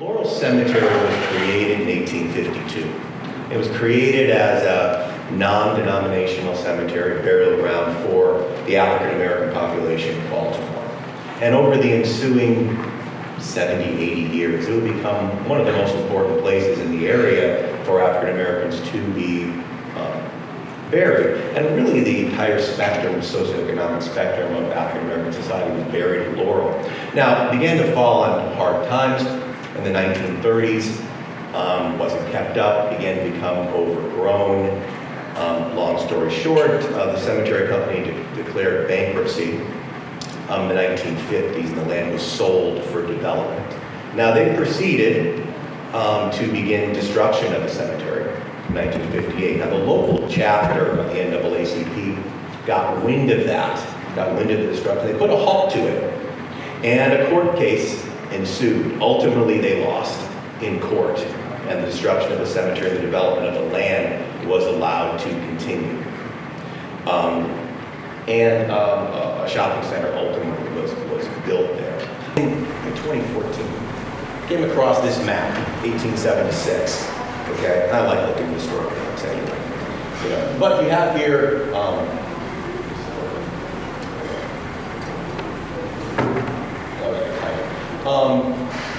Laurel Cemetery was created in 1852. It was created as a non-denominational cemetery, burial ground for the African American population of Baltimore. And over the ensuing 70, 80 years, it would become one of the most important places in the area for African Americans to be buried. And really the entire spectrum, socioeconomic spectrum of African American society was buried in Laurel. Now, it began to fall on hard times in the 1930s, wasn't kept up, began to become overgrown. Long story short, the cemetery company declared bankruptcy in the 1950s, and the land was sold for development. Now, they proceeded to begin destruction of the cemetery in 1958. Now, the local chapter of the NAACP got wind of that, got wind of the destruction. They put a halt to it, and a court case ensued. Ultimately, they lost in court, and the destruction of the cemetery, the development of the land was allowed to continue. A shopping center ultimately was built there. In 2014, came across this map, 1876. Okay, I like looking at historical maps anyway. You know, but you have here.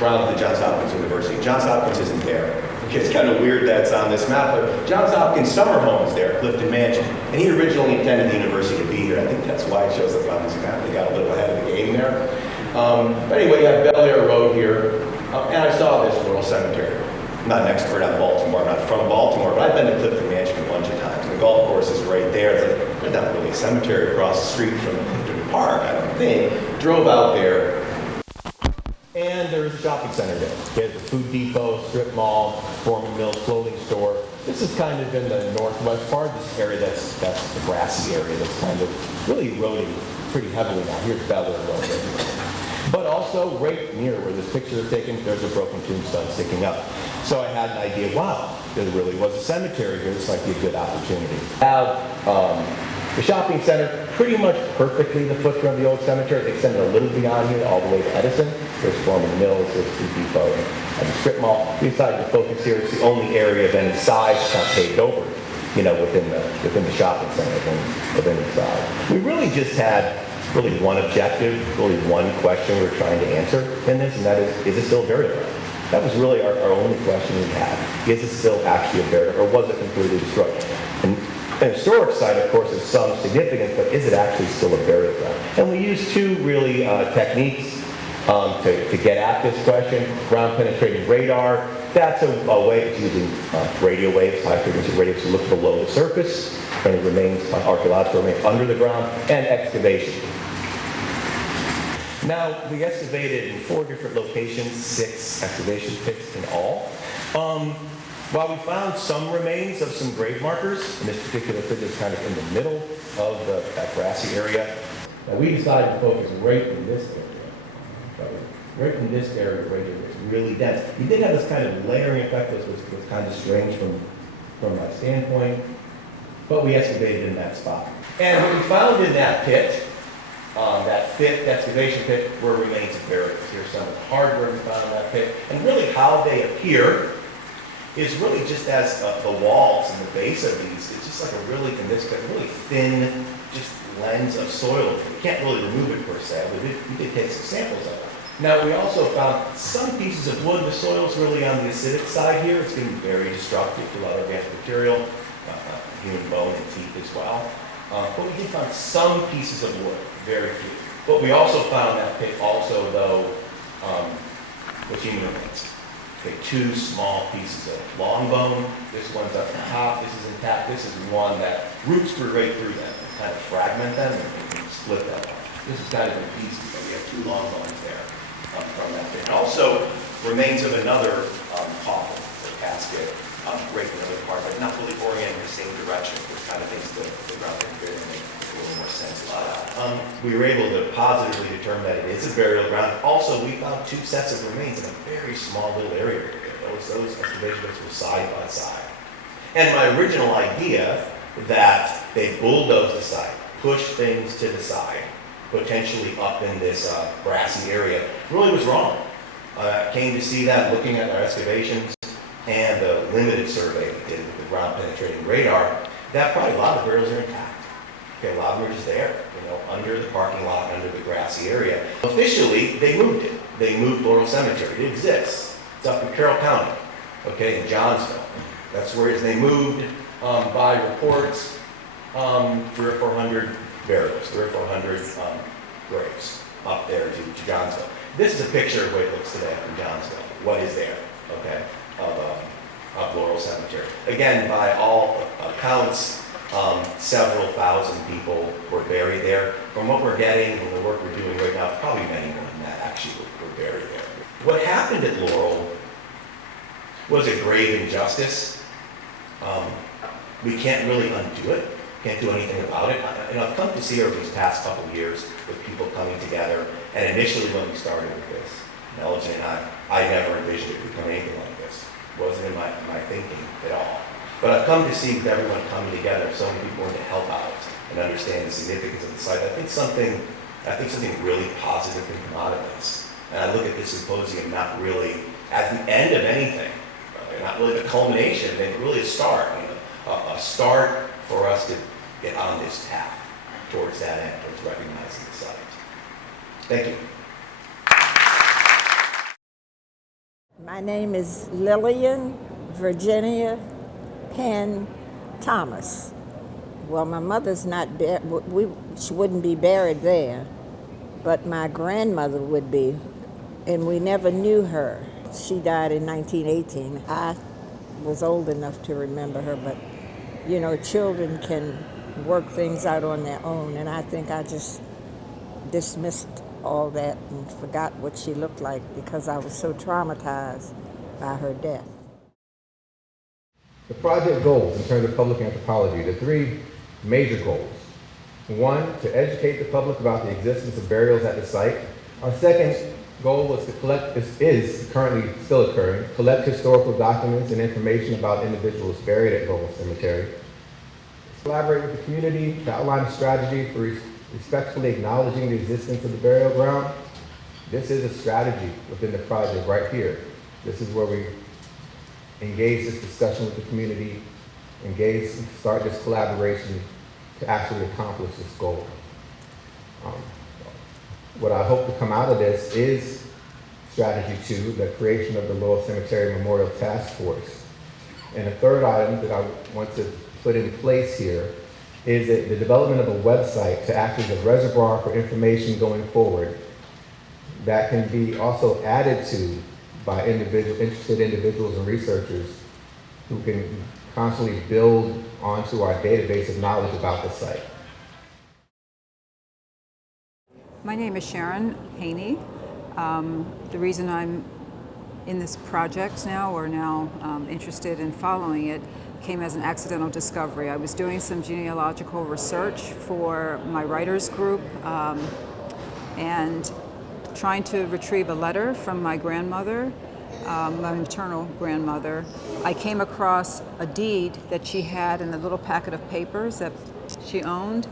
Around the Johns Hopkins University. Johns Hopkins isn't there. It's kind of weird that's on this map, but Johns Hopkins summer home is there, Clifton Mansion. And he originally intended the university to be here. I think that's why it shows up on this map. They got a little ahead of the game there. But anyway, you have Bel Air Road here. And I saw this Laurel Cemetery. I'm not an expert on Baltimore, I'm not from Baltimore, but I've been to Clifton Mansion a bunch of times. The golf course is right there. It's like, there's not really a cemetery across the street from Clifton Park, I don't think. Drove out there. And there is a shopping center there. There's a food depot, strip mall, Foreman Mills clothing store. This is kind of in the northwest part. This area that's the grassy area that's kind of really eroding pretty heavily now. Here's Bel Air Road right. But also right near where this picture is taken, there's a broken tombstone sticking up. So I had an idea, wow, there really was a cemetery here. This might be a good opportunity. The shopping center, pretty much perfectly the footprint of the old cemetery. They extended a little beyond here, all the way to Edison. There's Foreman Mills, there's Food Depot, and the strip mall. We decided to focus here. It's the only area of any size that's not paved over, you know, within the shopping center, within the side. We really just had really one objective, really one question we were trying to answer in this, and that is it still burial ground? That was really our only question we had. Is it still actually a burial, or was it completely destroyed? And the historic site, of course, is some significance, but is it actually still a burial ground? And we used two really techniques to get at this question. Ground penetrating radar, that's a way, it's using radio waves, high frequency radios to look below the surface, and it remains, archaeological remains under the ground, and excavation. Now, we excavated in 4 different locations, 6 excavation pits in all. While we found some remains of some grave markers, and this particular pit is kind of in the middle of that grassy area, we decided to focus right in this area. Right in this area, right here, it's really dense. You did have this kind of layering effect, which was kind of strange from my standpoint, but we excavated in that spot. And what we found in that pit, that 5th excavation pit, were remains of burials. Here's some of the hardware we found in that pit, and really how they appear is really just as the walls and the base of these, it's just like a really, in this case, really thin, just lens of soil. You can't really remove it per se, but we did take some samples of it. Now, we also found some pieces of wood. The soil's really on the acidic side here. It's getting very destructive to a lot of organic material, human bone and teeth as well. But we did find some pieces of wood, very few. But we also found that pit also, though, was human remains. Okay, 2 small pieces of long bone. This one's up the top. This is intact. This is one that roots grew right through them, kind of fragment them and split them up. This is kind of in pieces, but we have 2 long bones there from that pit. And also remains of another coffin or casket right in the other part, but not really oriented in the same direction, which kind of makes the ground bigger and make a little more sense. We were able to positively determine that it is a burial ground. Also, we found 2 sets of remains in a very small little area. Those excavation pits were side by side. And my original idea that they bulldoze the site, push things to the side, potentially up in this grassy area, really was wrong. Came to see that, looking at our excavations and the limited survey we did with the ground penetrating radar, that probably a lot of the burials are intact. Okay, a lot of them are just there, under the parking lot, under the grassy area. Officially, they moved it. They moved Laurel Cemetery. It exists. It's up in Carroll County, okay, in Johnsville. That's where it is. They moved, by reports, 300 or 400 burials, 300 or 400 graves up there to Johnsville. This is a picture of what it looks today up in Johnsville. What is there, okay, of Laurel Cemetery. Again, by all accounts, several thousand people were buried there. From what we're getting and the work we're doing right now, probably many more than that actually were buried there. What happened at Laurel was a grave injustice. We can't really undo it. Can't do anything about it. I've come to see over these past couple of years with people coming together. And initially when we started with this, Melody and I never envisioned it becoming anything like this. It wasn't in my thinking at all. But I've come to see with everyone coming together, so many people wanting to help out and understand the significance of the site. I think something really positive can come out of this. And I look at this symposium not really as the end of anything, not really the culmination, but really a start. A start for us to get on this path towards that end, towards recognizing the site. Thank you. My name is Lillian Virginia Penn Thomas. Well, my mother's not she wouldn't be buried there, but my grandmother would be, and we never knew her. She died in 1918. I was old enough to remember her, but children can work things out on their own, and I think I just dismissed all that and forgot what she looked like because I was so traumatized by her death. The project goals in terms of public anthropology, the three major goals. One, to educate the public about the existence of burials at the site. Our second goal was to collect, is currently still occurring, collect historical documents and information about individuals buried at Laurel Cemetery. Collaborate with the community to outline a strategy for respectfully acknowledging the existence of the burial ground. This is a strategy within the project right here. This is where we engage this discussion with the community, start this collaboration to actually accomplish this goal. What I hope to come out of this is strategy 2, the creation of the Laurel Cemetery Memorial Task Force. And the third item that I want to put in place here is the development of a website to act as a reservoir for information going forward that can be also added to by interested individuals and researchers who can constantly build onto our database of knowledge about the site. My name is Sharon Haney. The reason I'm in this project now, or now interested in following it, came as an accidental discovery. I was doing some genealogical research for my writers group and trying to retrieve a letter from my grandmother, my maternal grandmother. I came across a deed that she had in a little packet of papers that she owned,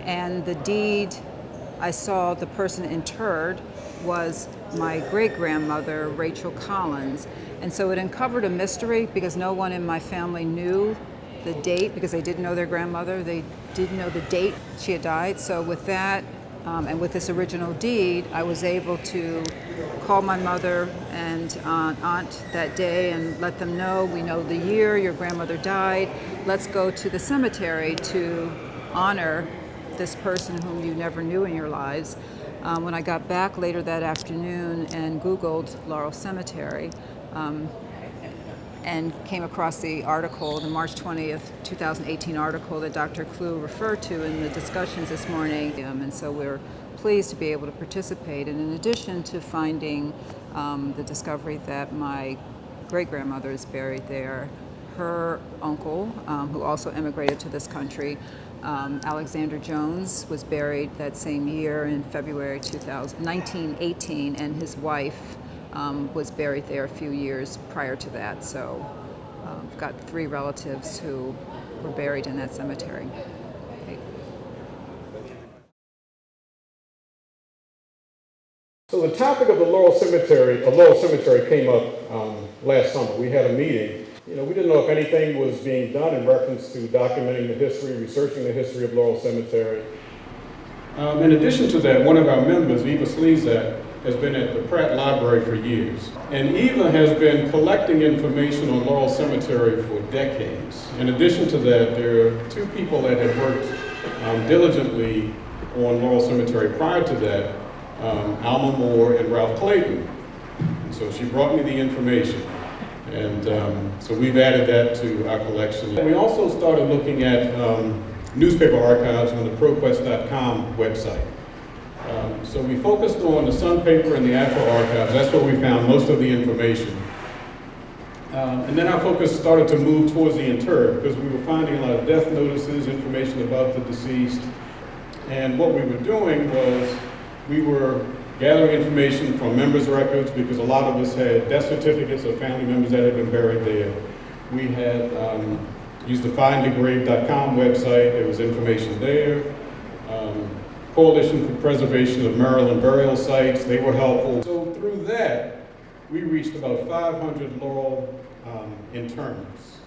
and the deed I saw the person interred was my great-grandmother, Rachel Collins. And so it uncovered a mystery because no one in my family knew the date, because they didn't know their grandmother. They didn't know the date she had died. So with that, and with this original deed, I was able to call my mother and aunt that day and let them know, we know the year your grandmother died. Let's go to the cemetery to honor this person whom you never knew in your lives. When I got back later that afternoon and Googled Laurel Cemetery and came across the article, the March 20th, 2018 article that Dr. Clue referred to in the discussions this morning. And so we're pleased to be able to participate. And in addition to finding the discovery that my great-grandmother is buried there, her uncle, who also emigrated to this country, Alexander Jones, was buried that same year in February 1918, and his wife was buried there a few years prior to that. So I've got 3 relatives who were buried in that cemetery. So the topic of the Laurel Cemetery came up last summer. We had a meeting. You know, we didn't know if anything was being done in reference to documenting the history, researching the history of Laurel Cemetery. In addition to that, one of our members, Eva Slezak, has been at the Pratt Library for years. And Eva has been collecting information on Laurel Cemetery for decades. In addition to that, there are two people that have worked diligently on Laurel Cemetery prior to that, Alma Moore and Ralph Clayton. And so she brought me the information. And so we've added that to our collection. We also started looking at newspaper archives on the ProQuest.com website. So we focused on the Sun paper and the Afro archives. That's where we found most of the information. And then our focus started to move towards the interred because we were finding a lot of death notices, information about the deceased. And what we were doing was we were gathering information from members' records because a lot of us had death certificates of family members that had been buried there. We had used the findthegrave.com website. There was information there. Coalition for Preservation of Maryland Burial Sites, they were helpful. So through that, we reached about 500 Laurel interments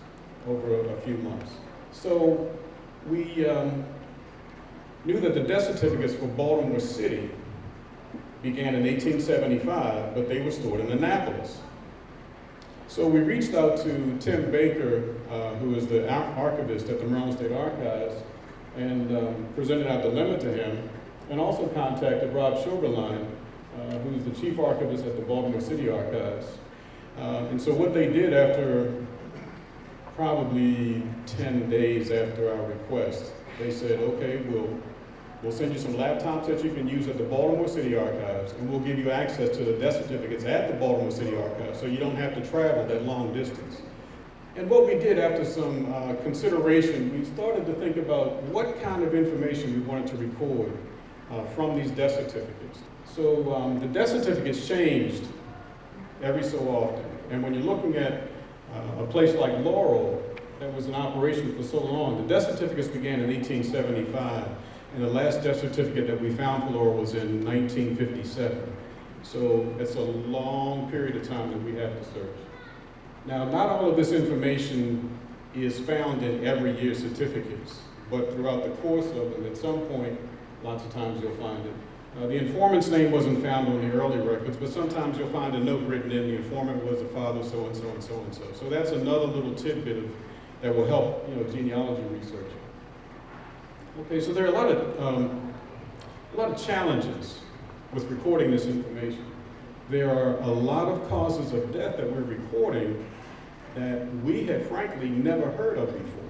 over a few months. So we knew that the death certificates for Baltimore City began in 1875, but they were stored in Annapolis. So we reached out to Tim Baker, who is the archivist at the Maryland State Archives, and presented our dilemma to him, and also contacted Rob Sugarline, who's the chief archivist at the Baltimore City Archives. And so what they did after probably 10 days after our request, they said, okay, we'll send you some laptops that you can use at the Baltimore City Archives, and we'll give you access to the death certificates at the Baltimore City Archives, so you don't have to travel that long distance. And what we did after some consideration, we started to think about what kind of information we wanted to record from these death certificates. So the death certificates changed every so often. And when you're looking at a place like Laurel that was in operation for so long, the death certificates began in 1875. And the last death certificate that we found for Laurel was in 1957. So it's a long period of time that we have to search. Now, not all of this information is found in every year's certificates, but throughout the course of them, at some point, lots of times you'll find it. The informant's name wasn't found on the early records, but sometimes you'll find a note written in, the informant was the father so-and-so and so-and-so. So that's another little tidbit that will help, genealogy research. Okay, so there are a lot of challenges with recording this information. There are a lot of causes of death that we're recording that we had frankly never heard of before.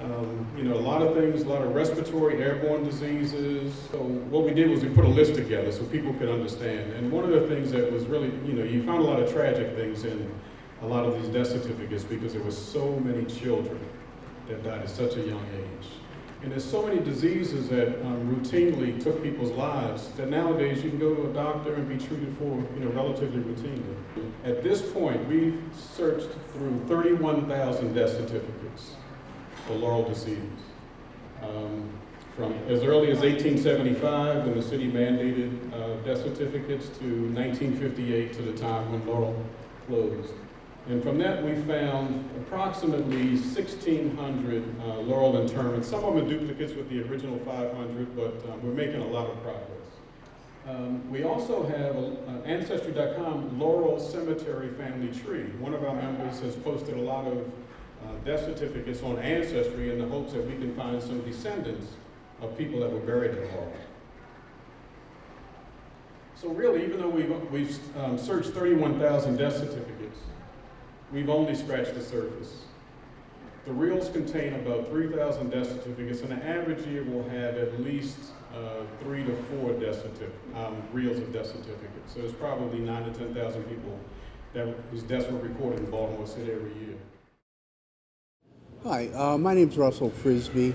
A lot of things, a lot of respiratory, airborne diseases. So what we did was we put a list together so people could understand. And one of the things that was really, you found a lot of tragic things in a lot of these death certificates because there were so many children that died at such a young age. And there's so many diseases that routinely took people's lives that nowadays you can go to a doctor and be treated for, relatively routinely. At this point, we've searched through 31,000 death certificates for Laurel decedents. From as early as 1875, when the city mandated death certificates, to 1958, to the time when Laurel closed. And from that, we found approximately 1,600 Laurel interments. Some of them are duplicates with the original 500, but we're making a lot of progress. We also have Ancestry.com Laurel Cemetery Family Tree. One of our members has posted a lot of death certificates on Ancestry in the hopes that we can find some descendants of people that were buried in Laurel. So really, even though we've searched 31,000 death certificates, we've only scratched the surface. The reels contain about 3,000 death certificates, and an average year will have at least 3 to 4 reels of death certificates. So there's probably 9,000 to 10,000 people whose deaths were recorded in Baltimore City every year. Hi, my name's Russell Frisbee.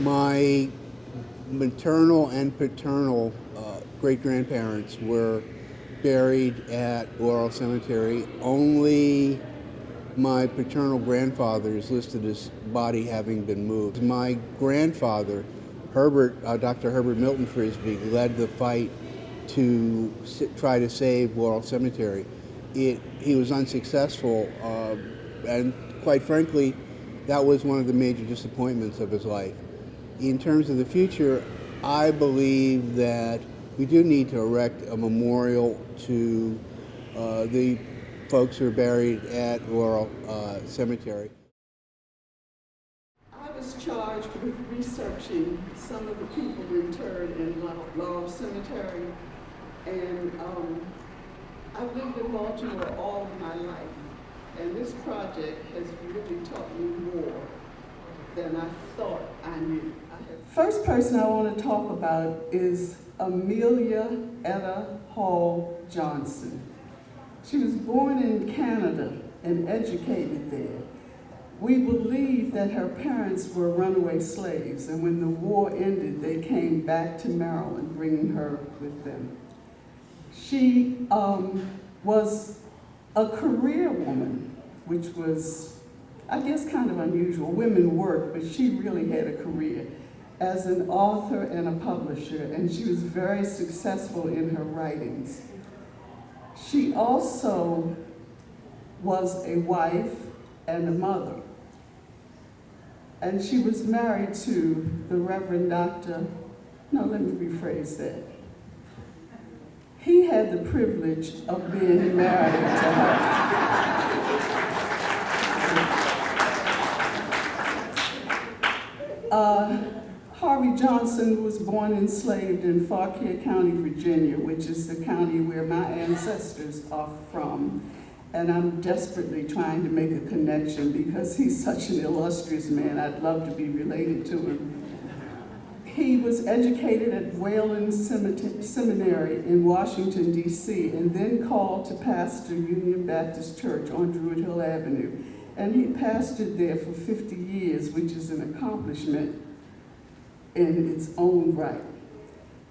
My maternal and paternal great-grandparents were buried at Laurel Cemetery. Only my paternal grandfather is listed as body having been moved. My grandfather, Dr. Herbert Milton Frisbee, led the fight to try to save Laurel Cemetery. He was unsuccessful, and quite frankly, that was one of the major disappointments of his life. In terms of the future, I believe that we do need to erect a memorial to the folks who are buried at Laurel Cemetery. I was charged with researching some of the people interred in Laurel Cemetery, and I've lived in Baltimore all of my life, and this project has really taught me more than I thought I knew. First person I want to talk about is Amelia Etta Hall Johnson. She was born in Canada and educated there. We believe that her parents were runaway slaves, and when the war ended, they came back to Maryland, bringing her with them. She was a career woman, which was, I guess, kind of unusual. Women work, but she really had a career as an author and a publisher, and she was very successful in her writings. She also was a wife and a mother. And she was married to the Reverend Dr., no, let me rephrase that. He had the privilege of being married to her. Harvey Johnson was born enslaved in Fauquier County, Virginia, which is the county where my ancestors are from. And I'm desperately trying to make a connection because he's such an illustrious man. I'd love to be related to him. He was educated at Wayland Seminary in Washington, D.C., and then called to pastor Union Baptist Church on Druid Hill Avenue. And he pastored there for 50 years, which is an accomplishment in its own right.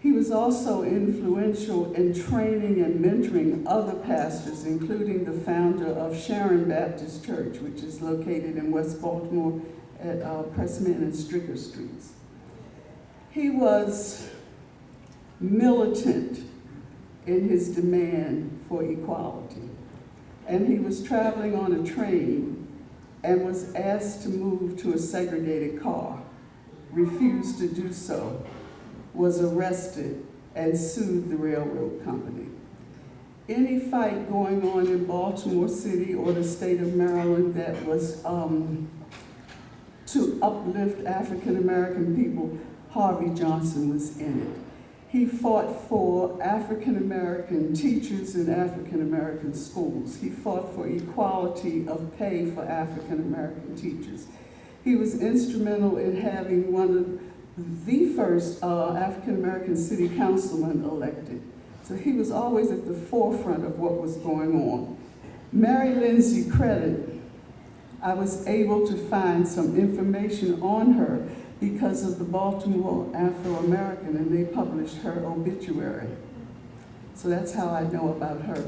He was also influential in training and mentoring other pastors, including the founder of Sharon Baptist Church, which is located in West Baltimore at Pressman and Stricker Streets. He was militant in his demand for equality. And he was traveling on a train and was asked to move to a segregated car, refused to do so, was arrested, and sued the railroad company. Any fight going on in Baltimore City or the state of Maryland that was to uplift African American people, Harvey Johnson was in it. He fought for African American teachers in African American schools. He fought for equality of pay for African American teachers. He was instrumental in having one of the first African American city councilmen elected. So he was always at the forefront of what was going on. Mary Lindsay Credit, I was able to find some information on her because of the Baltimore Afro-American, and they published her obituary. So that's how I know about her.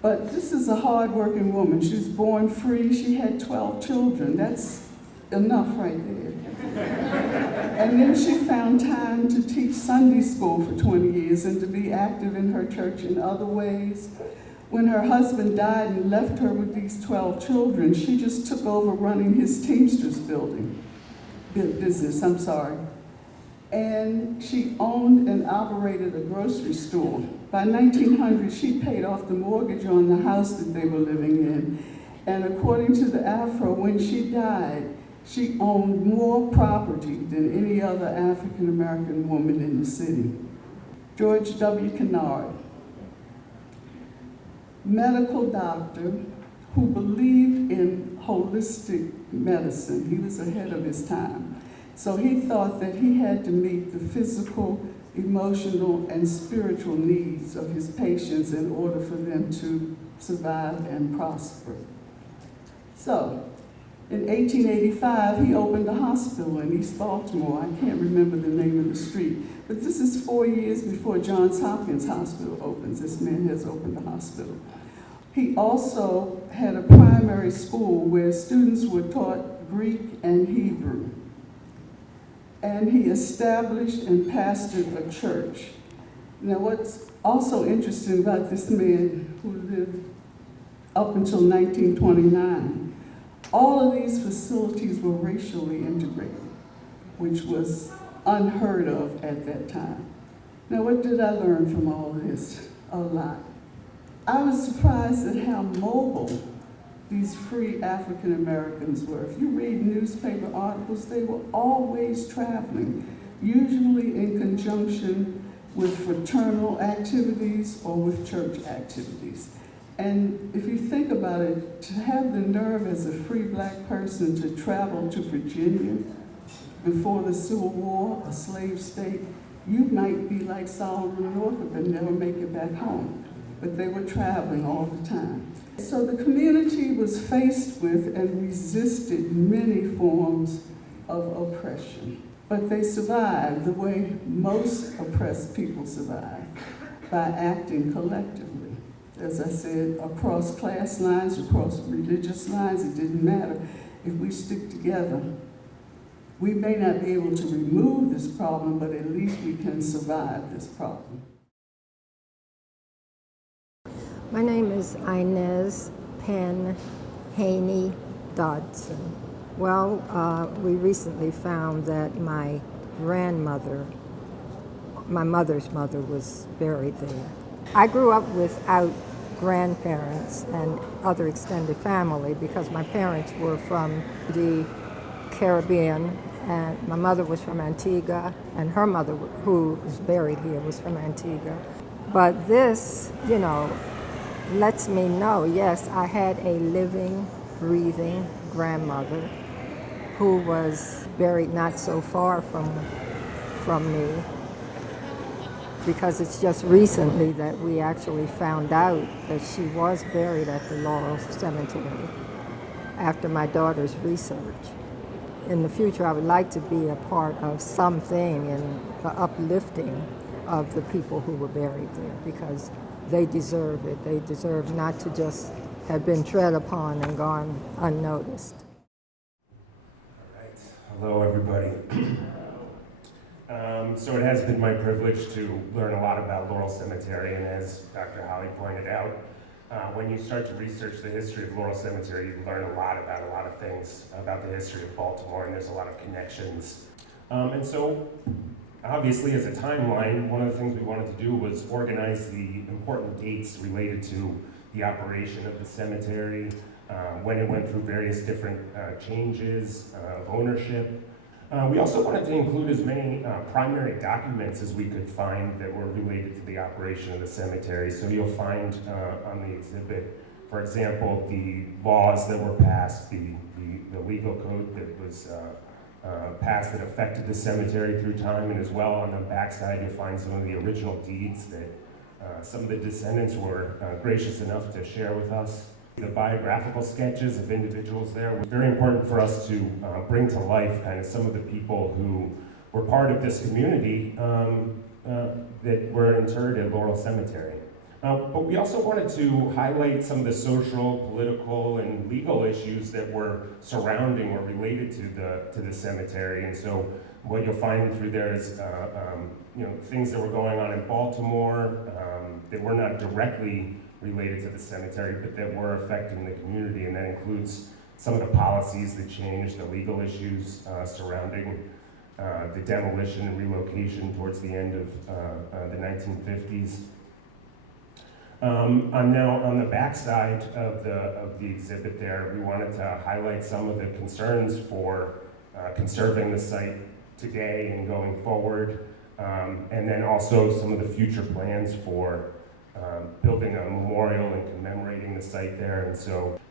But this is a hard-working woman. She was born free. She had 12 children. That's enough right there. And then she found time to teach Sunday school for 20 years and to be active in her church in other ways. When her husband died and left her with these 12 children, she just took over running his Teamsters business. And she owned and operated a grocery store. By 1900, she paid off the mortgage on the house that they were living in. And according to the Afro, when she died, she owned more property than any other African American woman in the city. George W. Kennard, medical doctor who believed in holistic medicine. He was ahead of his time. So he thought that he had to meet the physical, emotional, and spiritual needs of his patients in order for them to survive and prosper. So, in 1885, he opened a hospital in East Baltimore. I can't remember the name of the street, but this is 4 years before Johns Hopkins Hospital opens. This man has opened a hospital. He also had a primary school where students were taught Greek and Hebrew. And he established and pastored a church. Now, what's also interesting about this man who lived up until 1929, all of these facilities were racially integrated, which was unheard of at that time. Now, what did I learn from all this? A lot. I was surprised at how mobile these free African Americans were. If you read newspaper articles, they were always traveling, usually in conjunction with fraternal activities or with church activities. And if you think about it, to have the nerve as a free black person to travel to Virginia before the Civil War, a slave state, you might be like Solomon Northup and never make it back home. But they were traveling all the time. So the community was faced with and resisted many forms of oppression. But they survived the way most oppressed people survive, by acting collectively. As I said, across class lines, across religious lines, it didn't matter. If we stick together, we may not be able to remove this problem, but at least we can survive this problem. My name is Inez Penn Haney Dodson. Well, we recently found that my grandmother, my mother's mother, was buried there. I grew up without grandparents and other extended family because my parents were from the Caribbean, and my mother was from Antigua, and her mother, who is buried here, was from Antigua. But this, lets me know, yes, I had a living, breathing grandmother who was buried not so far from me, because it's just recently that we actually found out that she was buried at the Laurel Cemetery after my daughter's research. In the future, I would like to be a part of something in the uplifting of the people who were buried there, because they deserve it. They deserve not to just have been tread upon and gone unnoticed. All right. Hello, everybody. So it has been my privilege to learn a lot about Laurel Cemetery, and as Dr. Holly pointed out, when you start to research the history of Laurel Cemetery, you learn a lot about a lot of things about the history of Baltimore, and there's a lot of connections. And so, obviously, as a timeline, one of the things we wanted to do was organize the important dates related to the operation of the cemetery, when it went through various different changes of ownership. We also wanted to include as many primary documents as we could find that were related to the operation of the cemetery. So you'll find on the exhibit, for example, the laws that were passed, the legal code that was passed that affected the cemetery through time, and as well on the backside you'll find some of the original deeds that some of the descendants were gracious enough to share with us. The biographical sketches of individuals there were very important for us to bring to life kind of some of the people who were part of this community that were interred at Laurel Cemetery. But we also wanted to highlight some of the social, political, and legal issues that were surrounding or related to the cemetery. And so what you'll find through there is things that were going on in Baltimore that were not directly related to the cemetery, but that were affecting the community, and that includes some of the policies that changed, the legal issues surrounding the demolition and relocation towards the end of the 1950s. On the backside of the exhibit there, we wanted to highlight some of the concerns for conserving the site today and going forward, and then also some of the future plans for building a memorial and commemorating the site there.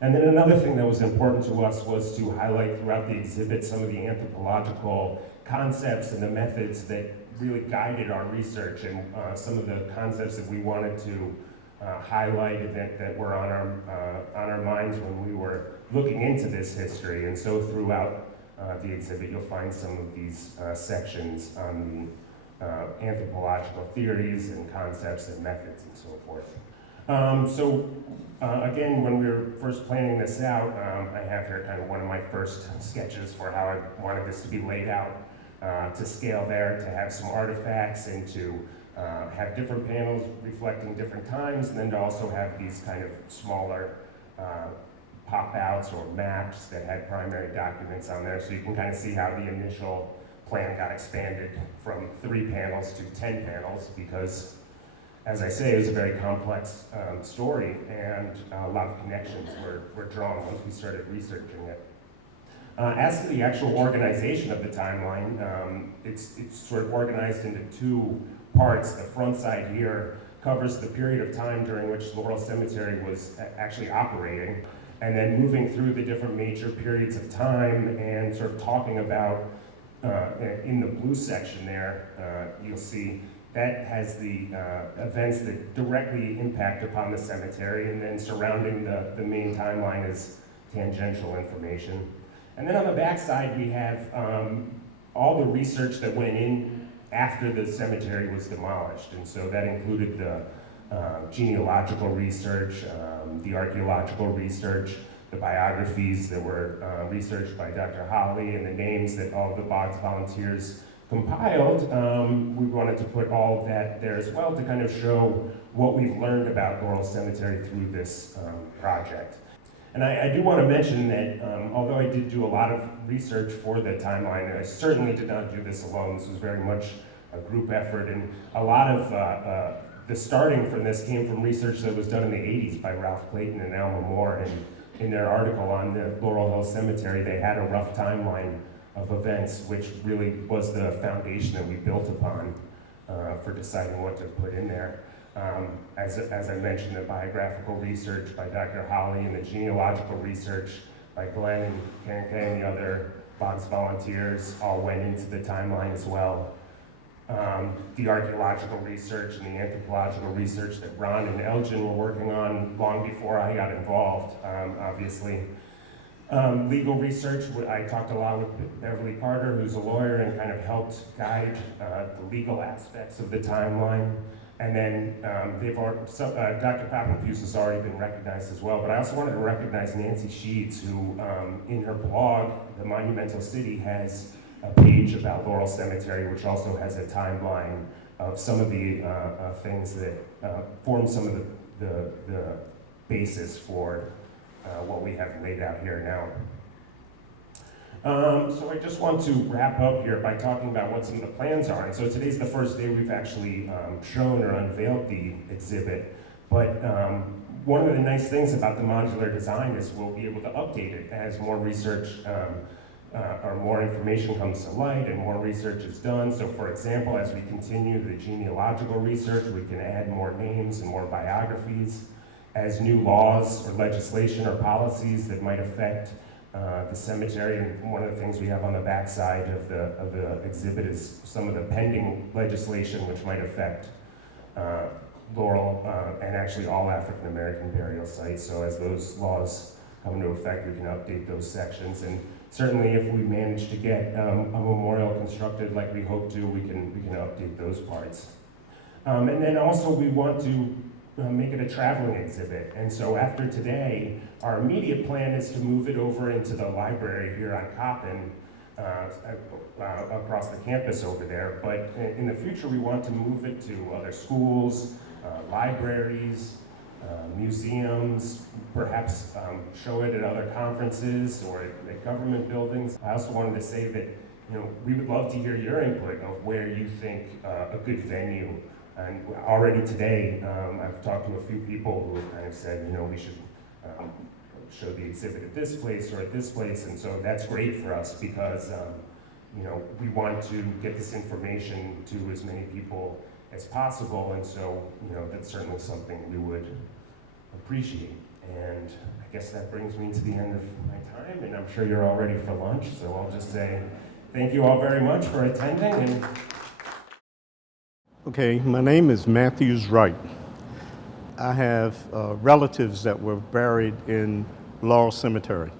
And then another thing that was important to us was to highlight throughout the exhibit some of the anthropological concepts and the methods that really guided our research, and some of the concepts that we wanted to highlight and that were on our minds when we were looking into this history. And so throughout the exhibit, you'll find some of these sections on the anthropological theories and concepts and methods and so forth. Again, when we were first planning this out, I have here kind of one of my first sketches for how I wanted this to be laid out, to scale there, to have some artifacts, and to have different panels reflecting different times, and then to also have these kind of smaller pop-outs or maps that had primary documents on there, so you can kind of see how the initial plan got expanded from 3 panels to 10 panels, because, as I say, it was a very complex story, and a lot of connections were drawn once we started researching it. As to the actual organization of the timeline, it's sort of organized into 2 parts. The front side here covers the period of time during which Laurel Cemetery was actually operating, and then moving through the different major periods of time and sort of talking about, in the blue section there, you'll see that has the events that directly impact upon the cemetery, and then surrounding the main timeline is tangential information. And then on the back side, we have all the research that went in after the cemetery was demolished. And so that included the genealogical research, the archaeological research, the biographies that were researched by Dr. Holly, and the names that all of the Boggs volunteers compiled. We wanted to put all of that there as well to kind of show what we've learned about Laurel Cemetery through this project. And I do want to mention that although I did do a lot of research for the timeline, I certainly did not do this alone. This was very much a group effort, and a lot of the starting from this came from research that was done in the 80s by Ralph Clayton and Alma Moore. And in their article on the Laurel Hill Cemetery, they had a rough timeline of events, which really was the foundation that we built upon for deciding what to put in there. As I mentioned, the biographical research by Dr. Holly and the genealogical research by Glenn and Karen Kay and the other Boggs volunteers all went into the timeline as well. The archaeological research and the anthropological research that Ron and Elgin were working on long before I got involved, obviously. Legal research, I talked a lot with Beverly Carter, who's a lawyer, and kind of helped guide the legal aspects of the timeline. And then Dr. Pappenfuse has already been recognized as well, but I also wanted to recognize Nancy Sheets, who in her blog, The Monumental City, has a page about Laurel Cemetery, which also has a timeline of some of the things that form some of the basis for what we have laid out here now. So I just want to wrap up here by talking about what some of the plans are. And so today's the first day we've actually shown or unveiled the exhibit. But one of the nice things about the modular design is we'll be able to update it as more research or more information comes to light and more research is done. So for example, as we continue the genealogical research, we can add more names and more biographies. As new laws or legislation or policies that might affect the cemetery, and one of the things we have on the back side of the exhibit is some of the pending legislation which might affect Laurel and actually all African American burial sites. So as those laws come into effect, we can update those sections. And certainly if we manage to get a memorial constructed like we hope to, we can update those parts. And then also we want to make it a traveling exhibit. And so after today, our immediate plan is to move it over into the library here on Coppin, across the campus over there. But in the future, we want to move it to other schools, libraries, museums, perhaps show it at other conferences or at government buildings. I also wanted to say that we would love to hear your input of where you think a good venue. And already today, I've talked to a few people who have kind of said, we should show the exhibit at this place or at this place, and so that's great for us because, we want to get this information to as many people as possible, and so, that's certainly something we would appreciate. And I guess that brings me to the end of my time, and I'm sure you're all ready for lunch, so I'll just say thank you all very much for attending. And Okay, my name is Matthews Wright. I have relatives that were buried in Laurel Cemetery.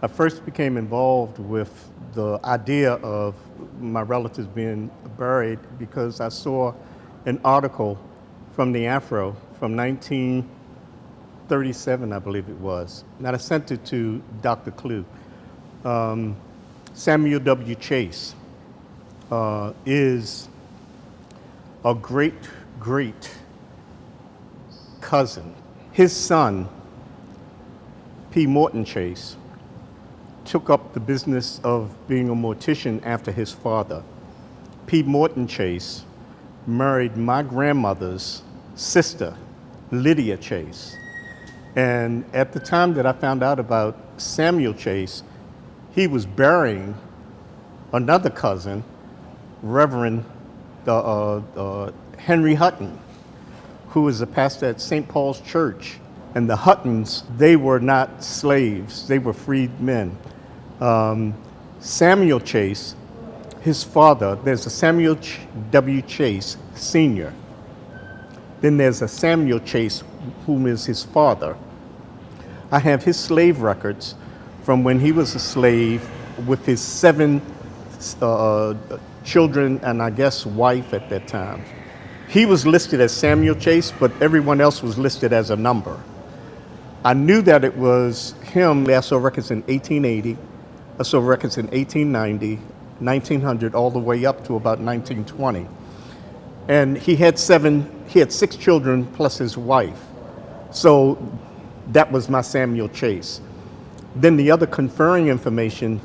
I first became involved with the idea of my relatives being buried because I saw an article from the Afro from 1937, I believe it was. And I sent it to Dr. Clue. Samuel W. Chase is a great cousin. His son, P. Morton Chase, took up the business of being a mortician after his father. P. Morton Chase married my grandmother's sister, Lydia Chase. And at the time that I found out about Samuel Chase, he was burying another cousin, Reverend Henry Hutton, who was a pastor at St. Paul's Church. And the Huttons, they were not slaves, they were freed men. Samuel Chase, his father, there's a Samuel W. Chase Sr. Then there's a Samuel Chase, whom is his father. I have his slave records from when he was a slave with his 7 children and I guess wife at that time. He was listed as Samuel Chase, but everyone else was listed as a number. I knew that it was him. I saw records in 1880, I saw records in 1890, 1900, all the way up to about 1920. And he had 6 children plus his wife. So that was my Samuel Chase. Then the other conferring information,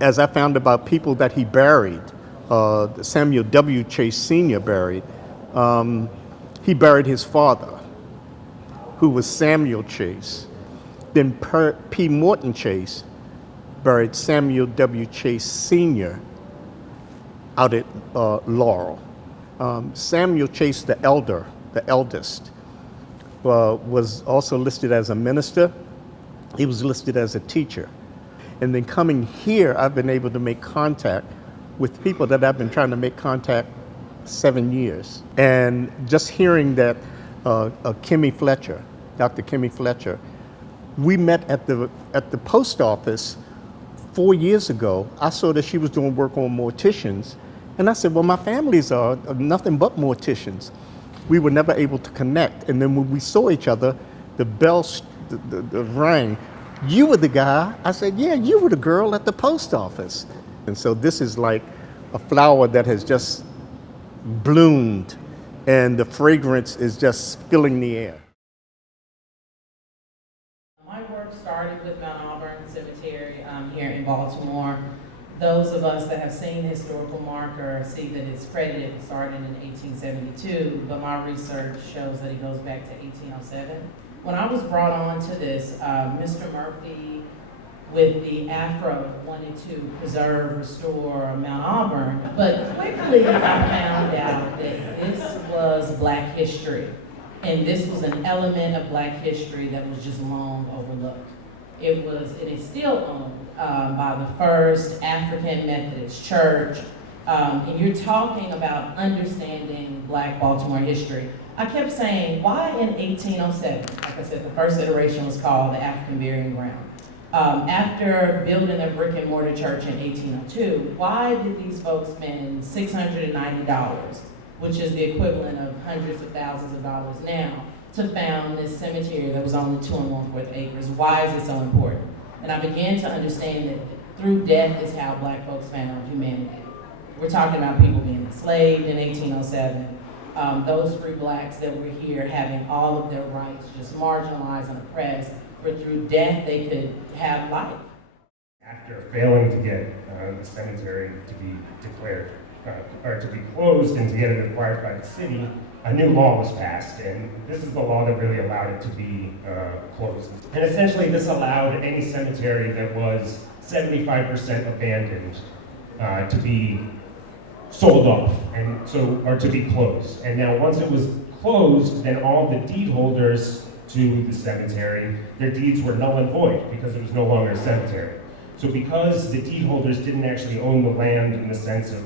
as I found about people that he buried, Samuel W. Chase Sr. buried, he buried his father, who was Samuel Chase. Then P. Morton Chase buried Samuel W. Chase Sr. out at Laurel. Samuel Chase, the eldest, was also listed as a minister. He was listed as a teacher. And then coming here, I've been able to make contact with people that I've been trying to make contact 7 years. And just hearing that Kimmy Fletcher, Dr. Kimmy Fletcher, we met at the post office 4 years ago. I saw that she was doing work on morticians. And I said, well, my families are nothing but morticians. We were never able to connect. And then when we saw each other, the bell rang. You were the guy. I said, yeah, you were the girl at the post office. And so this is like a flower that has just bloomed, and the fragrance is just filling the air. My work started with Mount Auburn Cemetery here in Baltimore. Those of us that have seen the historical marker see that it's credited starting in 1872, but my research shows that it goes back to 1807. When I was brought on to this, Mr. Murphy with the Afro wanted to preserve, restore Mount Auburn, but quickly I found out that this was Black history, and this was an element of Black history that was just long overlooked. It is still owned by the First African Methodist Church, and you're talking about understanding Black Baltimore history. I kept saying, why in 1807? Like I said, the first iteration was called the African Burying Ground. After building a brick and mortar church in 1802, why did these folks spend $690, which is the equivalent of hundreds of thousands of dollars now, to found this cemetery that was only 2 1/4 acres? Why is it so important? And I began to understand that through death is how Black folks found humanity. We're talking about people being enslaved in 1807, those free Blacks that were here having all of their rights just marginalized and oppressed, but through death they could have life. After failing to get the cemetery to be declared, or to be closed and to get it acquired by the city, a new law was passed, and this is the law that really allowed it to be closed. And essentially this allowed any cemetery that was 75% abandoned to be sold off, or to be closed. And now once it was closed, then all the deed holders to the cemetery, their deeds were null and void because it was no longer a cemetery. So because the deed holders didn't actually own the land in the sense of,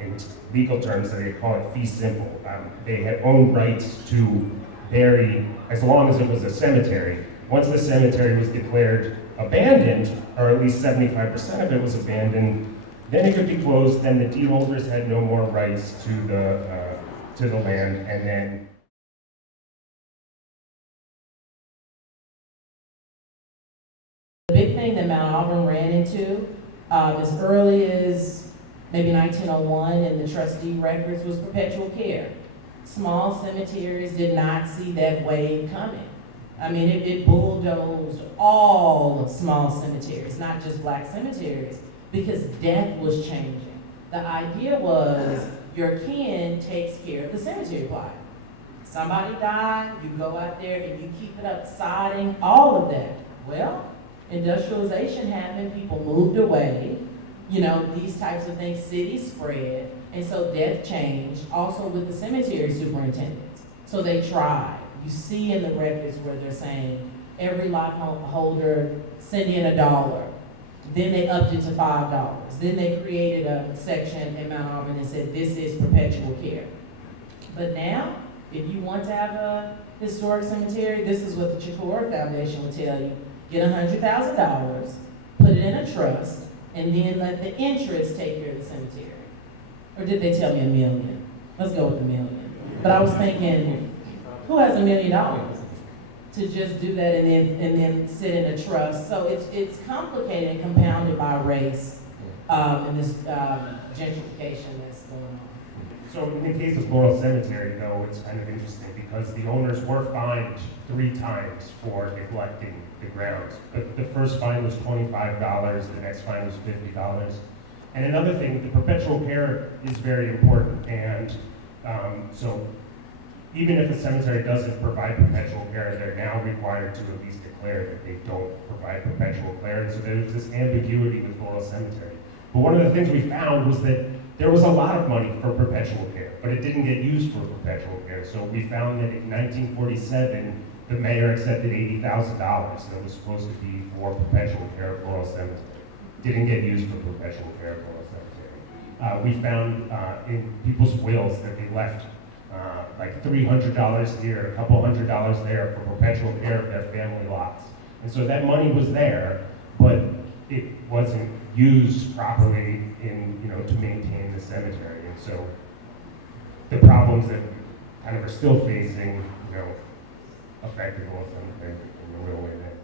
in legal terms, they call it fee simple. They had owned rights to bury as long as it was a cemetery. Once the cemetery was declared abandoned, or at least 75% of it was abandoned, then it could be closed, then the deed holders had no more rights to the land, and then The big thing that Mount Auburn ran into as early as maybe 1901, and the trustee records was perpetual care. Small cemeteries did not see that wave coming. I mean, it bulldozed all small cemeteries, not just black cemeteries, because death was changing. The idea was your kin takes care of the cemetery plot. Somebody died, you go out there and you keep it up, siding, all of that. Well, industrialization happened, people moved away, you know, these types of things, cities spread, and so death changed, also with the cemetery superintendents. So they tried. You see in the records where they're saying, every lot holder send in $1. Then they upped it to $5. Then they created a section in Mount Auburn and said, this is perpetual care. But now, if you want to have a historic cemetery, this is what the Chikora Foundation will tell you. Get $100,000, put it in a trust, and then let the interest take care of the cemetery. Or did they tell me $1 million? Let's go with $1 million. But I was thinking, who has $1 million to just do that and then sit in a trust? So it's complicated and compounded by race and this gentrification that's going on. So in the case of Laurel Cemetery, though, it's kind of interesting because the owners were fined 3 times for neglecting the grounds. But the first fine was $25, the next fine was $50. And another thing, the perpetual care is very important. And so even if a cemetery doesn't provide perpetual care, they're now required to at least declare that they don't provide perpetual care. And so there's this ambiguity with Laurel Cemetery. But one of the things we found was that there was a lot of money for perpetual care, but it didn't get used for perpetual care. So we found that in 1947, the mayor accepted $80,000 that was supposed to be for perpetual care of Laurel Cemetery. Didn't get used for perpetual care of Laurel Cemetery. We found in people's wills that they left like $300 here, a couple $100 there for perpetual care of their family lots. And so that money was there, but it wasn't used properly in, you know, to maintain the cemetery. And so the problems that we kind of are still facing, you know, affected Laurel Cemetery in the real way that